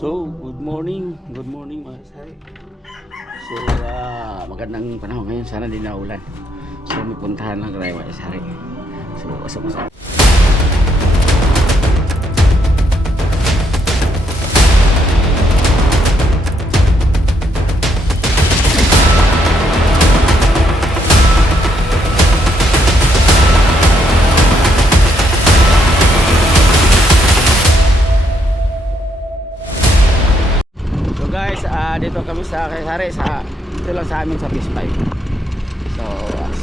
So, good morning mga sari. So, magandang panahon ngayon, sana din na ulan. So, may puntahan lang tayo mga sari. So, asap-asap. Dito kami sa Sari, dito lang sa amin sa Pispay. So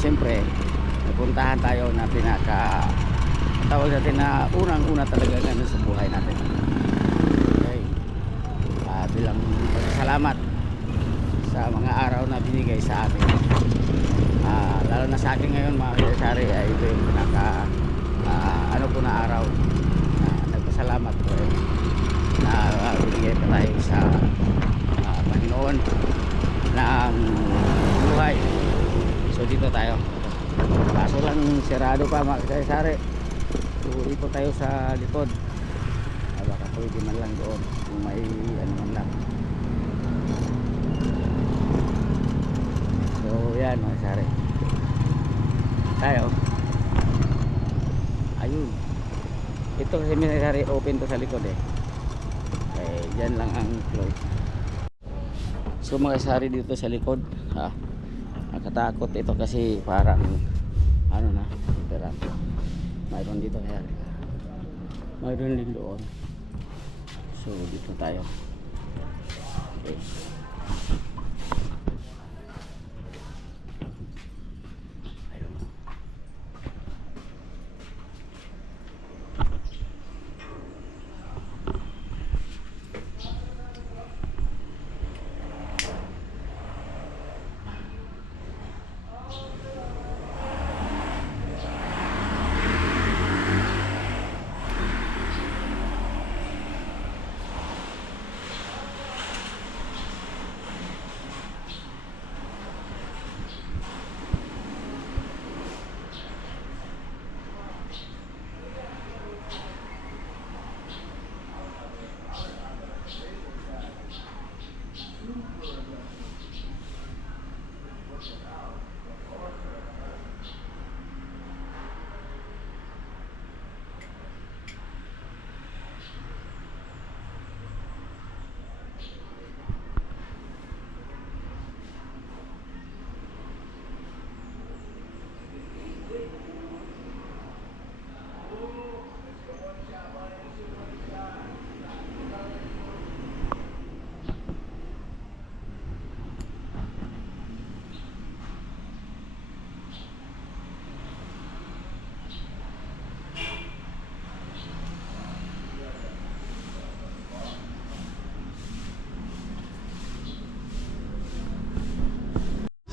siyempre napuntahan tayo na tawag natin na unang-una talaga ganun sa buhay natin. Okay. Bilang salamat sa mga araw na binigay sa amin, lalo na sa akin ngayon mga Sari, ay ito yung ano po na araw na nagpasalamat ko na binigay pa tayo sa Panginoon ng buhay. So dito tayo, kaso lang sirado pa mga sari. So dito tayo sa likod, baka pwede man lang doon kung may ano man lang. So yan mga sari, tayo ayun. Ito kasi mga sari, open to sa likod dyan lang ang close. So mga sari dito sa likod, nakatakot ito kasi parang ano na, pero mayroon dito kaya mayroon din doon. So dito tayo. Okay.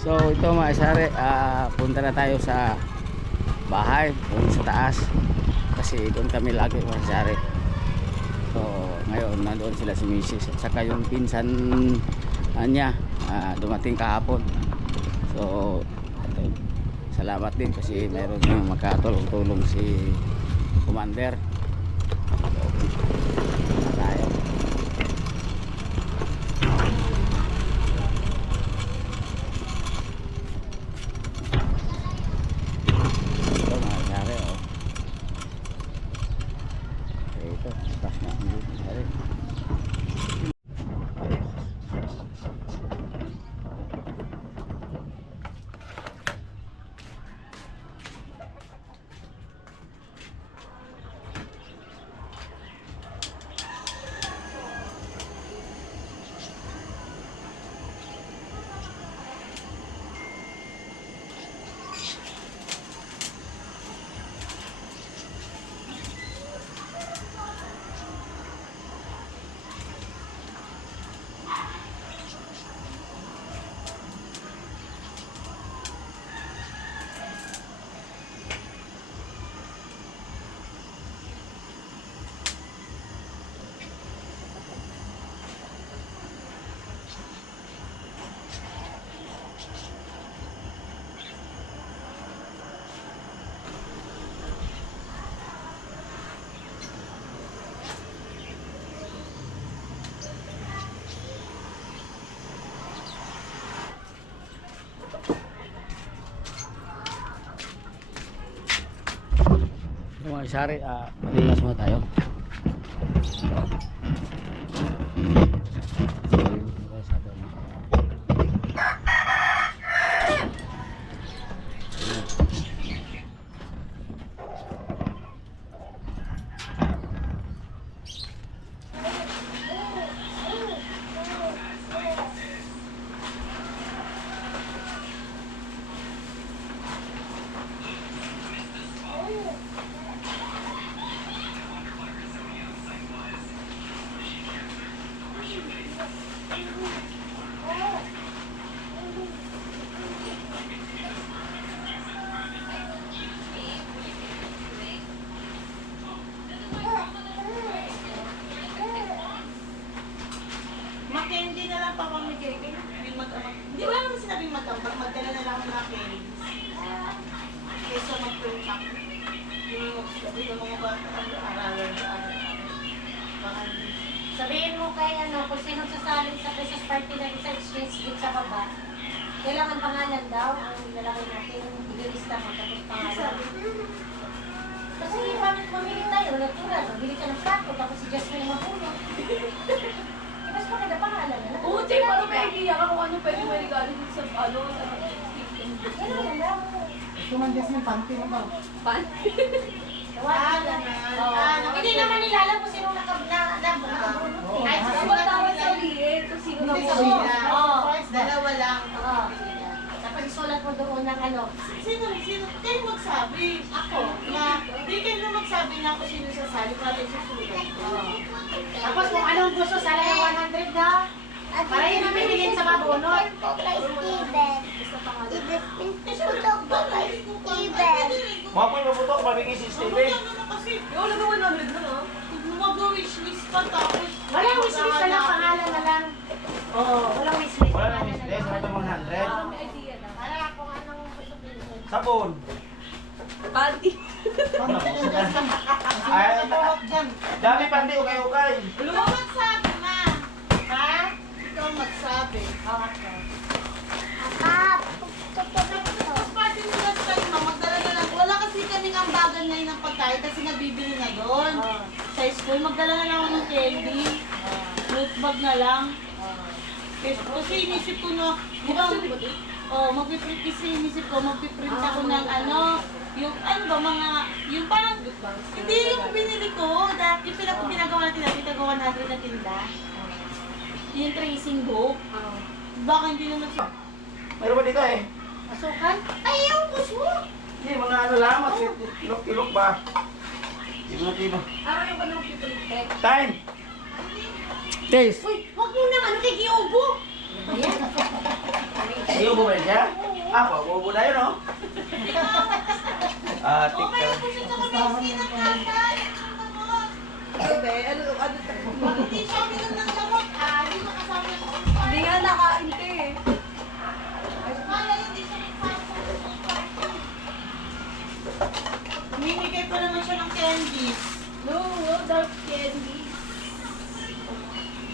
So ito mga sari, punta na tayo sa bahay doon sa taas kasi doon kami lagi mga sari. So ngayon nandoon sila si Mrs. at saka yung pinsan niya, dumating kahapon. So ito, salamat din kasi mayroon yung makatulong-tulong si Commander. So, tayo. sari-sari, malilas muna tayo. Hindi na lang pa kami kay Hindi wala naman sinabing magkambak, magdala na lang ng candy. Kaysa mag-print up. Yung mga bata, aralan sa aralan. Sabihin mo kay kung sino sasalin sa Christmas party na isa exchange gift sa baba. Kailangan pangalan daw ang lalaki natin. Igalista mo tapos pangalan. Kasi bakit mamili tayo? Natural. Mabili ka ng plato tapos si Jasmine ang mahulog. Mas maganda pangalan na lang. Oo, Jay, parang may idea ka kung ano pwede may regalo dun sa Kailangan daw. Sumandas ng panty na ba? Panty. Hindi naman nila alam kung sino nakabunot. Ay, Dapat tawag sabihin kung sino na Hindi po. sabihin. Dalawa lang. Tapos isulat mo doon ng ano. Sino? Kayo magsabi. Ako. Di kayo na magsabi na kung sino sasali para susulat. Tapos kung anong gusto, sala ng 100 na. Para yun ang pipiliin sa mabunot. Mapoy mabutok, mabigay si Steven. Yung lang 100 na no? Mag-wishlist pa tapos. Walang wishlist na lang, pangalan na lang. Oo, walang wishlist. Wala nang wishlist, ito 100. Parang may idea na. Para kung anong gusto piliin. Sabon. Panty. Ay, dami pandi, ukay-ukay. Ikaw magsabi, ma. Ha? Ikaw magsabi. Tapos party ni last time, ma, magdala na lang. Wala kasi kaming ambagan ngayon ng pagkain kasi nabibili na doon. Sa school, magdala na lang ako ng candy. Milk bag na lang. Kasi inisip ko na, magpiprint kasi inisip ko, magpiprint ako ng yung yung parang, hindi yung binili ko, dati yung pinagawa natin natin, taga 100 na tinda. Yung tracing book. Baka hindi naman siya. Mayroon ba dito eh? Masukan? Ay, yung gusto. Hindi, mga ano lang, ilok-ilok ba? Timo-timo. Araw yung kanong pipilit. Time! Taste! Uy, huwag mo nang kay Giubo. Ayan. Iyo mo ba siya? Ubo na yun, oh. Okay, po siya sa kamesi ng tatay. Sabi, ano Hindi siya uminom ng gamot. Hindi makasama yung Hindi nga nakainte eh. Kala hindi siya magpapasok. Namimigay pa naman siya ng candies. No, dark candy.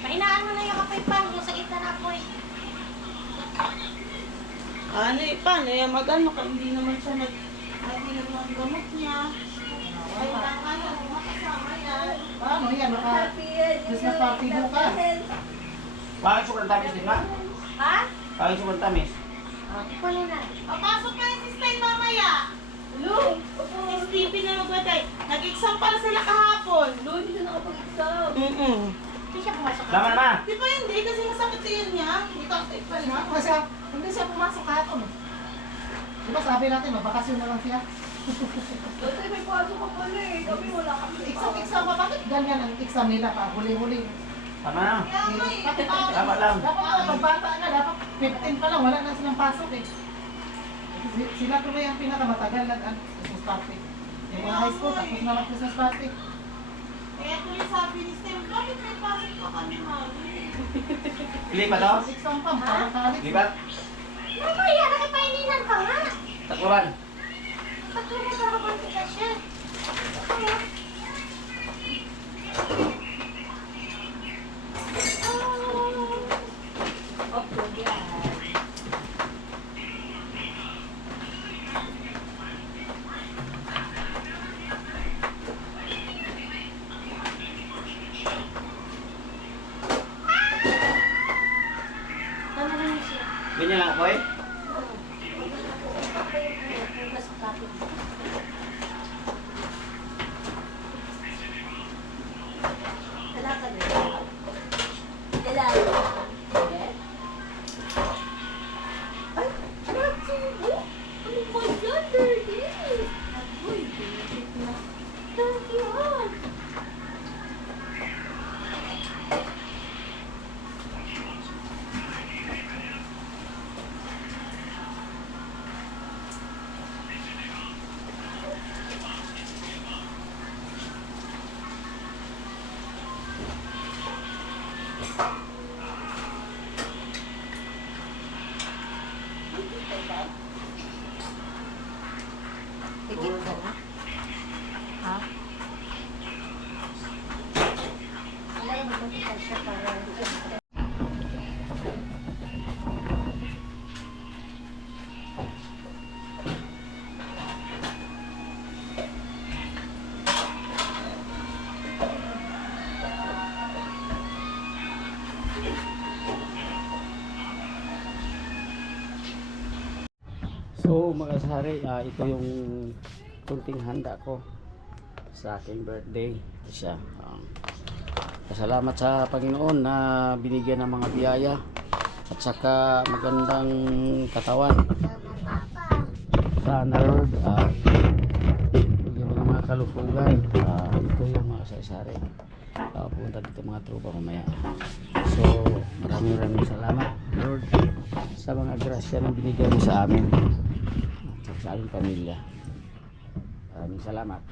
Painaan mo na yung apoy pan, yung sa gitna na apoy. Paano yan? Mag-ano ka? Hindi naman siya hindi naman ang gamot niya. Ay, makasama yan. Paano yan? Christmas party bukas. Bakit sobrang tamis din, ma? Ha? Bakit sobrang tamis? Kunin na. Papasok na yung sistay mamaya. Hello? Si Stevie na magbatay. Nag-exam pala sila kahapon. Hello, hindi siya nakapag-exam. Hindi siya pumasok. Laman, ma! Di ba hindi? Kasi masakit yun niya. Ito pala. Hindi siya pumasok kahapon. Diba sabi natin, magbakasyon na lang siya. Dati may pasok ka pala eh. Kami wala kami. Exam pa, bakit ganyan ang exam nila pa? Huli-huli. Tama na. Tama lang. Dapat pagbata na, dapat 15 pa lang, wala na silang pasok eh. Sila tuloy ang pinakamatagal na Christmas party. Yung mga high school, tapos na Christmas party. Kaya tuloy sabi ni Steve, bakit may pasok pa kami, mami? Lipat, to? Exam pa, parang kalit. Lipat. Mamaya, nakipaininan pa nga. Takloban. Patuloy para mabantika siya. Opo, yan. Ganyan nga, boy. Pugas kapit. Wala ka na. Wala. Ay, natsubo! Ano ba yan, dirty? Uy, dirty na. Dirty yan! Tigil ka na. Ha? Wala yung magmatical siya para So mga kasari, ito yung kunting handa ko sa aking birthday. Ito siya. Pasalamat sa Panginoon na binigyan ng mga biyaya at saka magandang katawan. Sana Lord, bigyan mo ng mga kalusugan. Ito yung mga kasari. Pupunta dito mga tropa mamaya. So maraming salamat Lord sa mga grasya na binigyan mo sa amin at sa aming pamilya. Maraming salamat.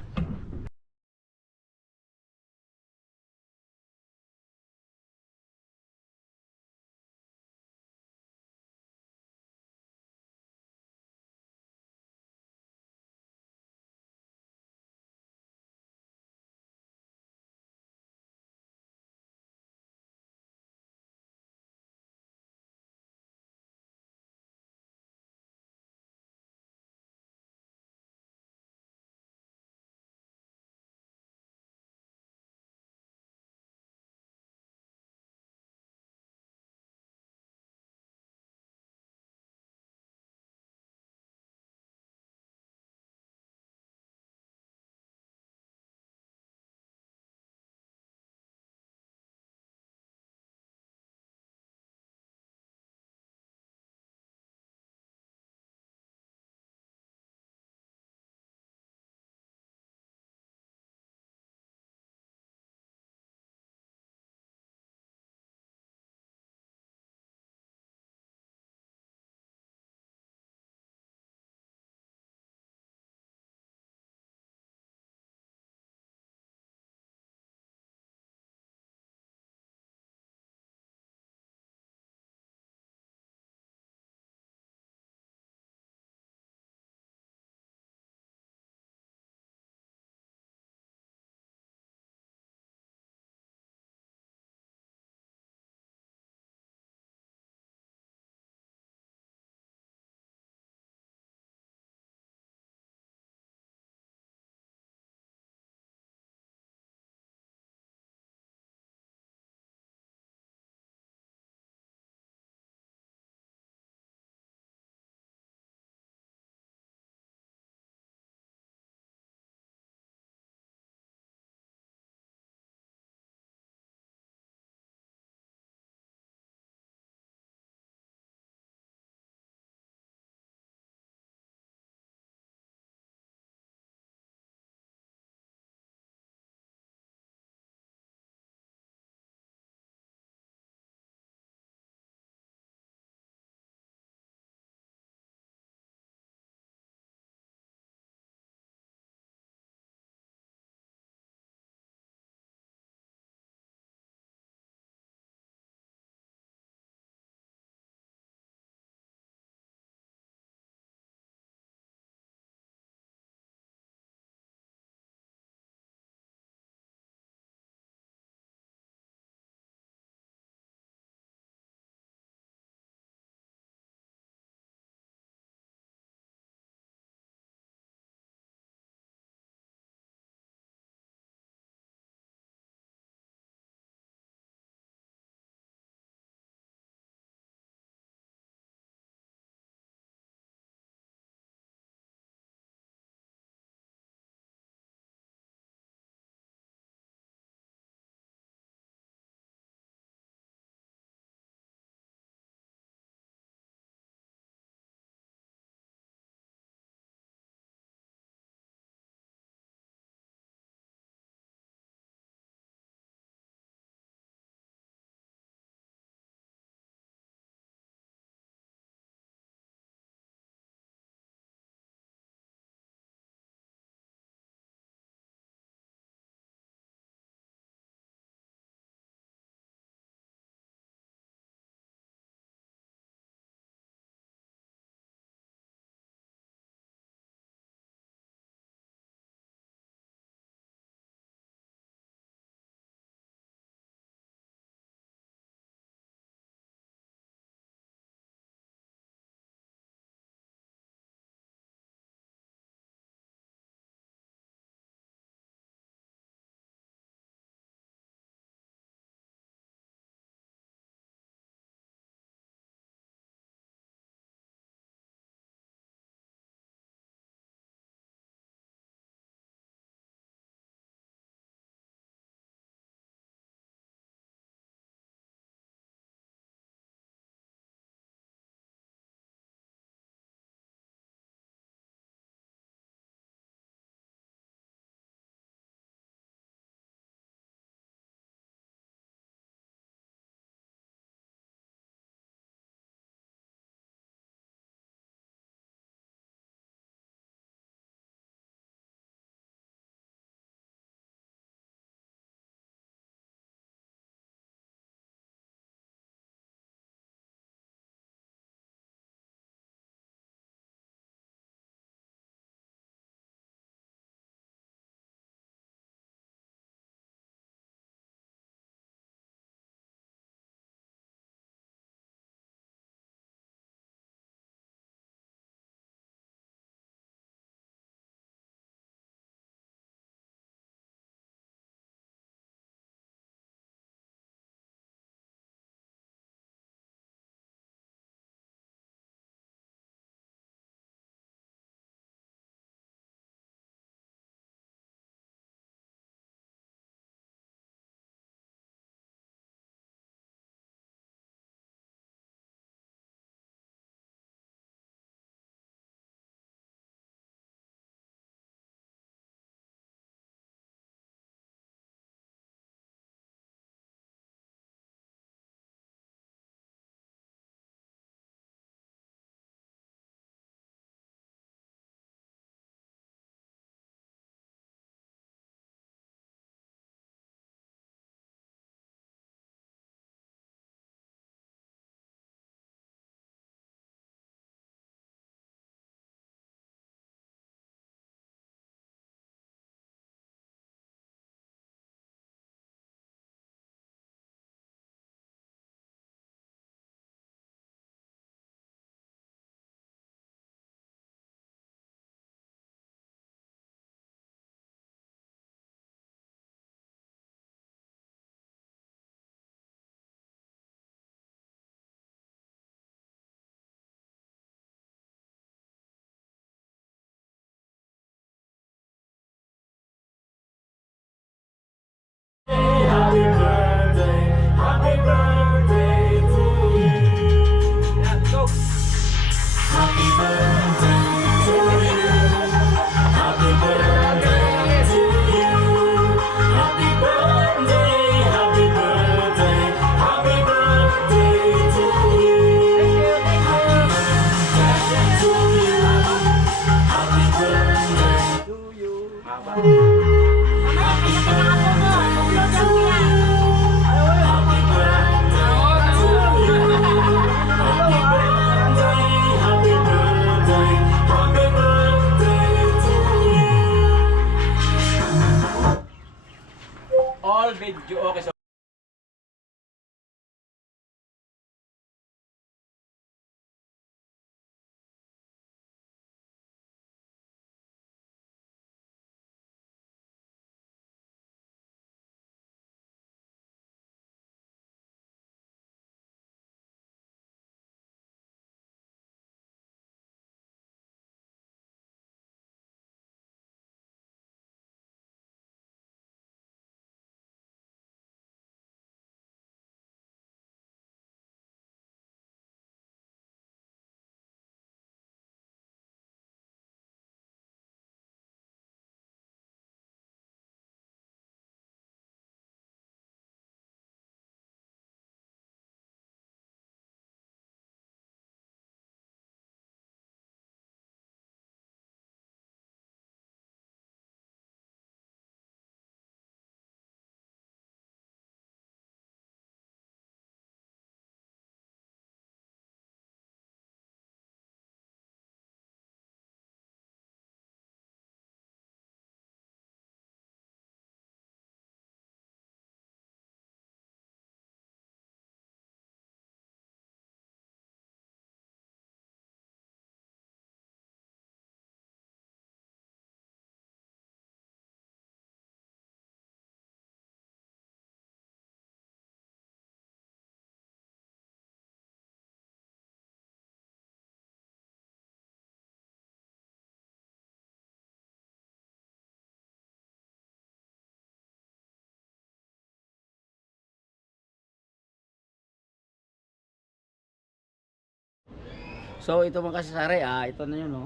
So ito mga kasasari, ito na yun, no?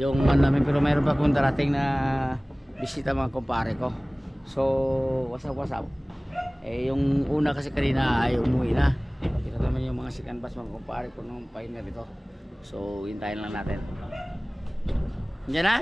Yung ano namin, pero mayroon pa akong darating na bisita mga kumpare ko. So what's up? Yung una kasi kanina ay umuwi na. Ito naman yung mga second batch mga kumpare ko nung pahinga dito. So hintayin lang natin. Diyan na?